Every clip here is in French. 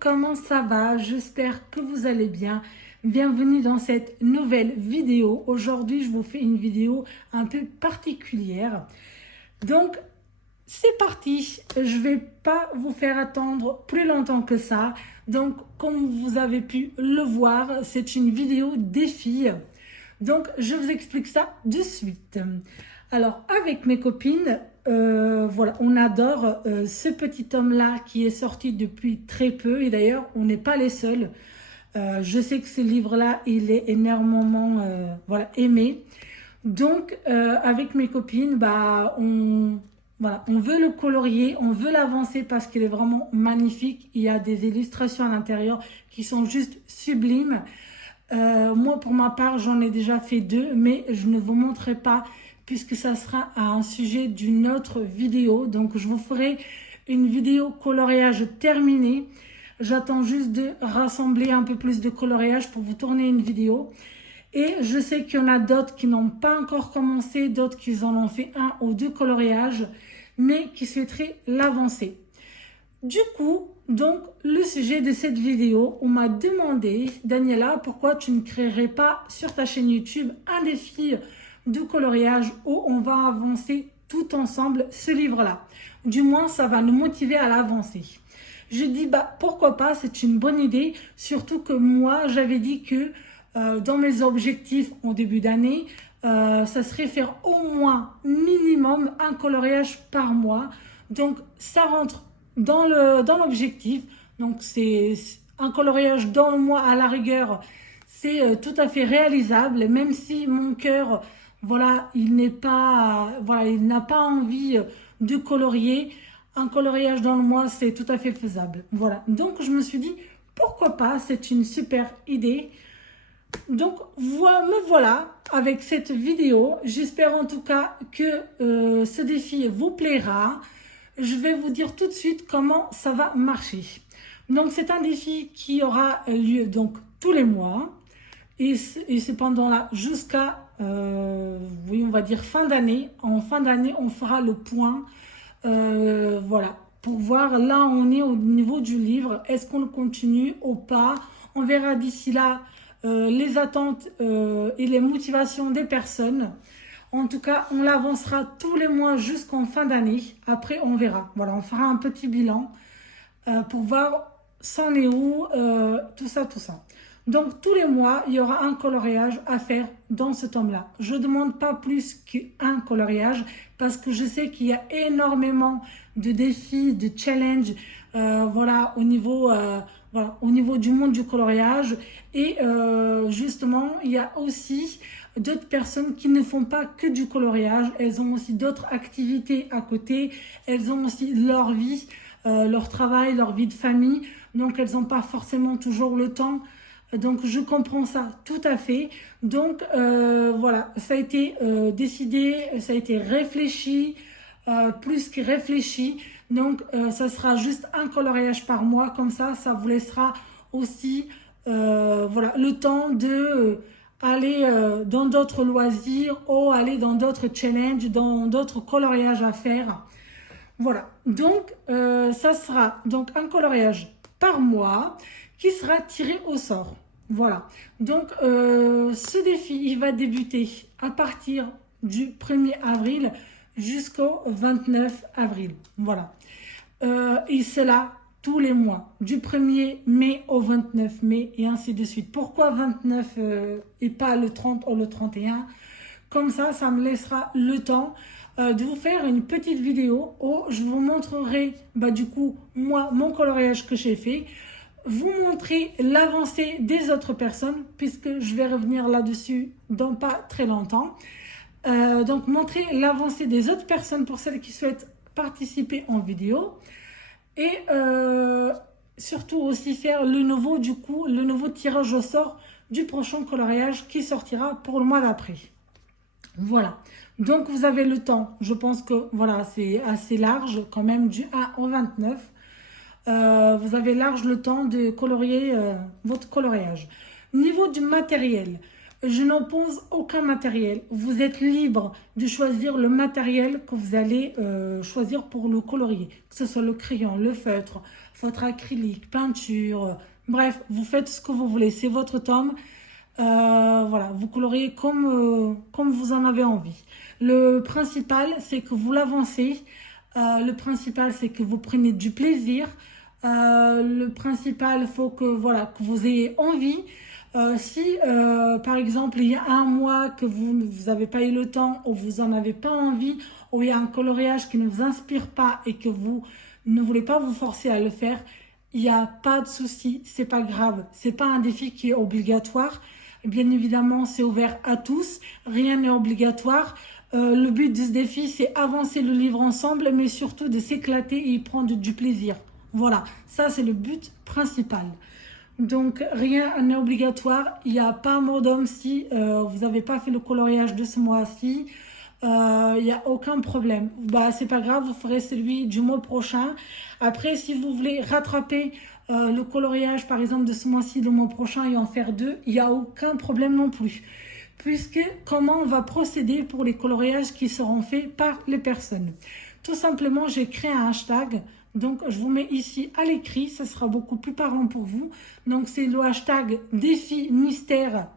comment ça va? J'espère que vous allez bien. Bienvenue dans cette nouvelle vidéo. Aujourd'hui, je vous fais une vidéo un peu particulière. Donc, c'est parti. Je vais pas vous faire attendre plus longtemps que ça. Donc, comme vous avez pu le voir, c'est une vidéo défi. Donc, je vous explique ça de suite. Alors, avec mes copines, voilà, on adore ce petit homme-là qui est sorti depuis très peu. Et d'ailleurs, on n'est pas les seuls. Je sais que ce livre-là, il est énormément voilà, aimé. Donc, avec mes copines, voilà, on veut le colorier, on veut l'avancer parce qu'il est vraiment magnifique. Il y a des illustrations à l'intérieur qui sont juste sublimes. Moi, pour ma part, j'en ai déjà fait 2, mais je ne vous montrerai pas puisque ça sera un sujet d'une autre vidéo. Donc, je vous ferai une vidéo coloriage terminée. J'attends juste de rassembler un peu plus de coloriage pour vous tourner une vidéo. Et je sais qu'il y en a d'autres qui n'ont pas encore commencé, d'autres qui en ont fait 1 ou 2 coloriages, mais qui souhaiteraient l'avancer. Du coup, donc, le sujet de cette vidéo, on m'a demandé, Daniela, pourquoi tu ne créerais pas sur ta chaîne YouTube un défi de coloriage où on va avancer tout ensemble ce livre-là. Du moins, ça va nous motiver à l'avancer. Je dis, pourquoi pas, c'est une bonne idée, surtout que moi, j'avais dit que dans mes objectifs en début d'année, ça serait faire au moins minimum un coloriage par mois. Donc, ça rentre dans l'objectif. Donc, c'est un coloriage dans le mois à la rigueur, c'est tout à fait réalisable, même si mon cœur, voilà, il n'a pas envie de colorier. Un coloriage dans le mois, c'est tout à fait faisable. Voilà. Donc, je me suis dit, pourquoi pas, c'est une super idée. Donc, me voilà avec cette vidéo. J'espère en tout cas que ce défi vous plaira. Je vais vous dire tout de suite comment ça va marcher. Donc, c'est un défi qui aura lieu donc tous les mois. Et cependant là, jusqu'à, oui, on va dire fin d'année. En fin d'année, on fera le point. Voilà, pour voir là où on est au niveau du livre. Est-ce qu'on le continue ou pas? On verra d'ici là les attentes et les motivations des personnes. En tout cas, on l'avancera tous les mois jusqu'en fin d'année. Après, on verra. Voilà, on fera un petit bilan pour voir c'en est où, tout ça, tout ça. Donc, tous les mois, il y aura un coloriage à faire dans ce tome-là. Je ne demande pas plus qu'un coloriage parce que je sais qu'il y a énormément de défis, de challenges, voilà, au niveau du monde du coloriage. Et justement, il y a aussi d'autres personnes qui ne font pas que du coloriage. Elles ont aussi d'autres activités à côté. Elles ont aussi leur vie, leur travail, leur vie de famille. Donc, elles n'ont pas forcément toujours le temps. Donc, je comprends ça tout à fait. Donc, voilà, ça a été décidé, ça a été réfléchi, plus que réfléchi. Donc, ça sera juste un coloriage par mois. Comme ça vous laissera aussi voilà, le temps de aller dans d'autres loisirs ou aller dans d'autres challenges, dans d'autres coloriages à faire. Voilà, donc ça sera donc un coloriage par mois qui sera tiré au sort. Voilà, donc ce défi, il va débuter à partir du 1er avril jusqu'au 29 avril. Voilà, et c'est là tous les mois, du 1er mai au 29 mai et ainsi de suite. Pourquoi 29 et pas le 30 ou le 31? Comme ça me laissera le temps de vous faire une petite vidéo où je vous montrerai du coup moi mon coloriage que j'ai fait, vous montrer l'avancée des autres personnes puisque je vais revenir là-dessus dans pas très longtemps. Donc montrer l'avancée des autres personnes pour celles qui souhaitent participer en vidéo et surtout aussi faire le nouveau tirage au sort du prochain coloriage qui sortira pour le mois d'après. Voilà, donc vous avez le temps, je pense que voilà, c'est assez large quand même du 1 au 29. Vous avez large le temps de colorier votre coloriage. Niveau du matériel, Je n'oppose aucun matériel. Vous êtes libre de choisir le matériel que vous allez choisir pour le colorier. Que ce soit le crayon, le feutre, votre acrylique, peinture. Bref, vous faites ce que vous voulez. C'est votre tome. Voilà, vous coloriez comme vous en avez envie. Le principal, c'est que vous l'avancez. Le principal, c'est que vous preniez du plaisir. Le principal, il faut que, voilà, que vous ayez envie. Si, par exemple, il y a un mois que vous n'avez pas eu le temps ou vous n'en avez pas envie, ou il y a un coloriage qui ne vous inspire pas et que vous ne voulez pas vous forcer à le faire, il n'y a pas de souci, c'est pas grave. C'est pas un défi qui est obligatoire. Bien évidemment, c'est ouvert à tous. Rien n'est obligatoire. Le but de ce défi, c'est avancer le livre ensemble, mais surtout de s'éclater et y prendre du plaisir. Voilà, ça c'est le but principal. Donc rien n'est obligatoire, il n'y a pas mort d'homme si vous n'avez pas fait le coloriage de ce mois-ci, il n'y a aucun problème. Bah, c'est pas grave, vous ferez celui du mois prochain. Après, si vous voulez rattraper le coloriage par exemple de ce mois-ci, le mois prochain et en faire deux, il n'y a aucun problème non plus. Puisque comment on va procéder pour les coloriages qui seront faits par les personnes? Tout simplement, j'ai créé un hashtag. Donc, je vous mets ici à l'écrit, ça sera beaucoup plus parlant pour vous. Donc, c'est le hashtag défi mystère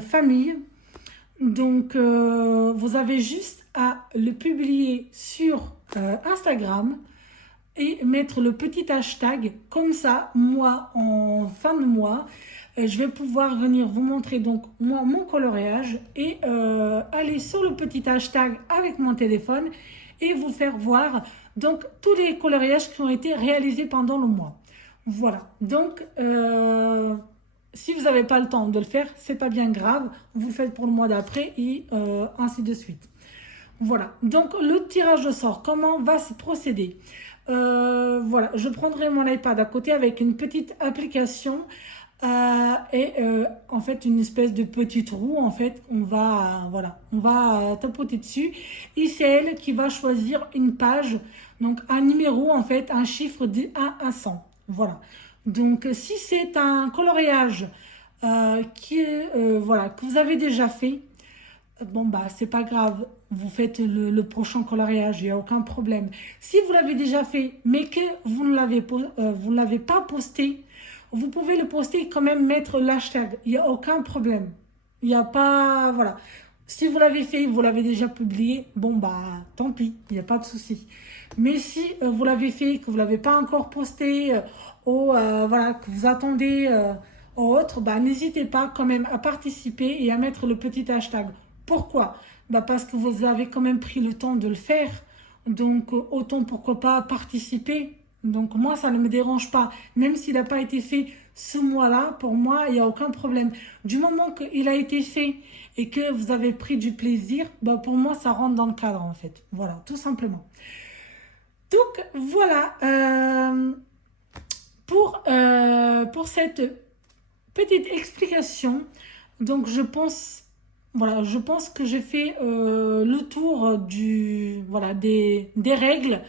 famille. Donc, vous avez juste à le publier sur Instagram et mettre le petit hashtag. Comme ça, moi, en fin de mois, je vais pouvoir venir vous montrer donc moi mon coloriage et aller sur le petit hashtag avec mon téléphone et vous faire voir donc tous les coloriages qui ont été réalisés pendant le mois. Voilà, donc si vous n'avez pas le temps de le faire, c'est pas bien grave, vous le faites pour le mois d'après et ainsi de suite. Voilà, donc le tirage au sort, comment va se procéder? Voilà, je prendrai mon iPad à côté avec une petite application en fait une espèce de petite roue. En fait on va voilà, on va tapoter dessus et c'est elle qui va choisir une page, donc un numéro, en fait un chiffre de 1 à 100. Voilà, donc si c'est un coloriage qui est voilà, que vous avez déjà fait, bon bah c'est pas grave, vous faites le prochain coloriage, il n'y a aucun problème. Si vous l'avez déjà fait mais que vous ne l'avez pas posté, vous pouvez le poster et quand même mettre l'hashtag, il n'y a aucun problème. Il n'y a pas, voilà. Si vous l'avez fait, vous l'avez déjà publié, bon bah tant pis, il n'y a pas de souci. Mais si vous l'avez fait, que vous ne l'avez pas encore posté, ou voilà, que vous attendez ou autre, bah n'hésitez pas quand même à participer et à mettre le petit hashtag. Pourquoi? Bah parce que vous avez quand même pris le temps de le faire, donc autant pourquoi pas participer. Donc moi, ça ne me dérange pas. Même s'il n'a pas été fait ce mois-là, pour moi, il n'y a aucun problème. Du moment qu'il a été fait et que vous avez pris du plaisir, bah pour moi, ça rentre dans le cadre, en fait. Voilà, tout simplement. Donc, voilà. Pour cette petite explication, donc je pense... Voilà, je pense que j'ai fait le tour voilà, des règles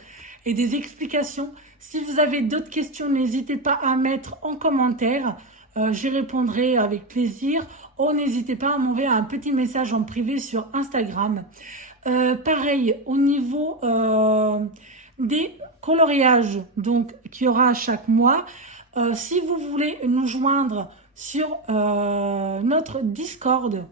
et des explications. Si vous avez d'autres questions, n'hésitez pas à mettre en commentaire. J'y répondrai avec plaisir. Ou n'hésitez pas à m'envoyer un petit message en privé sur Instagram. Pareil, au niveau des coloriages donc qu'il y aura chaque mois, si vous voulez nous joindre sur notre Discord,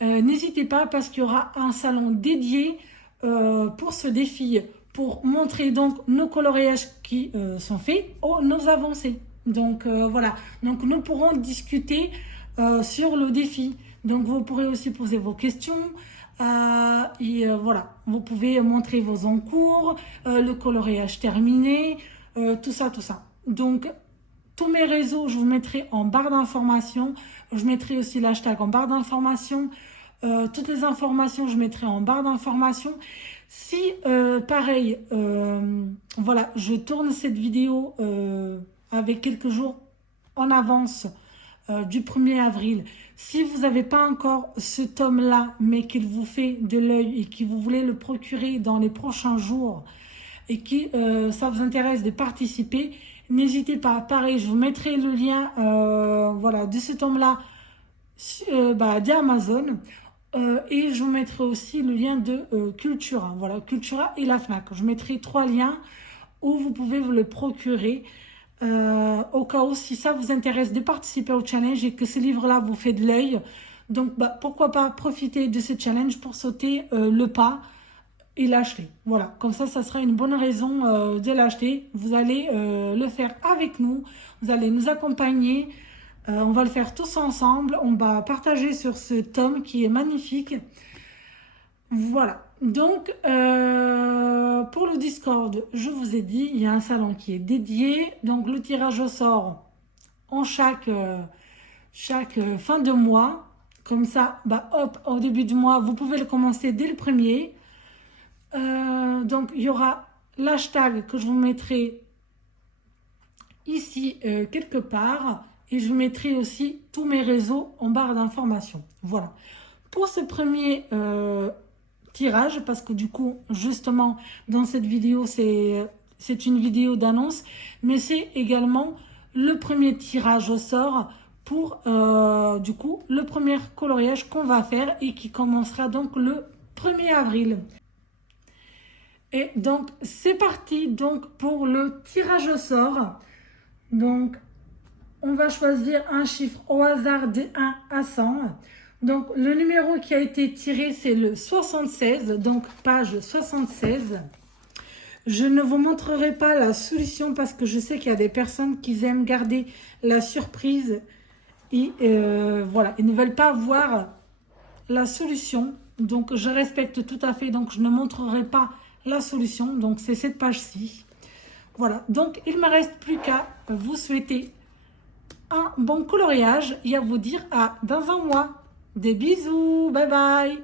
n'hésitez pas parce qu'il y aura un salon dédié pour ce défi, pour montrer donc nos coloriages qui sont faits ou nos avancées. Donc voilà, donc nous pourrons discuter sur le défi. Donc vous pourrez aussi poser vos questions et voilà, vous pouvez montrer vos encours, le coloriage terminé, tout ça, tout ça. Donc tous mes réseaux, je vous mettrai en barre d'informations. Je mettrai aussi l'hashtag en barre d'informations. Toutes les informations, je mettrai en barre d'informations. Si, pareil, voilà, je tourne cette vidéo avec quelques jours en avance du 1er avril. Si vous n'avez pas encore ce tome-là, mais qu'il vous fait de l'œil et que vous voulez le procurer dans les prochains jours et que ça vous intéresse de participer, n'hésitez pas. Pareil, je vous mettrai le lien voilà, de ce tome-là d'Amazon. Et je vous mettrai aussi le lien de Cultura. Voilà, Cultura et la FNAC. Je mettrai 3 liens où vous pouvez vous le procurer. Au cas où, si ça vous intéresse de participer au challenge et que ce livre-là vous fait de l'œil, donc pourquoi pas profiter de ce challenge pour sauter le pas et l'acheter. Voilà, comme ça sera une bonne raison de l'acheter. Vous allez le faire avec nous, vous allez nous accompagner. On va le faire tous ensemble. On va partager sur ce tome qui est magnifique. Voilà. Donc, pour le Discord, je vous ai dit, il y a un salon qui est dédié. Donc, le tirage au sort en chaque fin de mois. Comme ça, hop, au début du mois, vous pouvez le commencer dès le premier. Donc, il y aura l'hashtag que je vous mettrai ici quelque part. Et je vous mettrai aussi tous mes réseaux en barre d'informations. Voilà. Pour ce premier tirage, parce que du coup, justement, dans cette vidéo, c'est une vidéo d'annonce, mais c'est également le premier tirage au sort pour, du coup, le premier coloriage qu'on va faire et qui commencera donc le 1er avril. Et donc, c'est parti donc pour le tirage au sort. Donc, on va choisir un chiffre au hasard de 1 à 100. Donc, le numéro qui a été tiré, c'est le 76, donc page 76. Je ne vous montrerai pas la solution parce que je sais qu'il y a des personnes qui aiment garder la surprise. Et voilà, ils ne veulent pas voir la solution. Donc, je respecte tout à fait. Donc, je ne montrerai pas la solution. Donc, c'est cette page-ci. Voilà, donc il ne me reste plus qu'à vous souhaiter un bon coloriage et à vous dire à dans un mois. Des bisous, bye bye.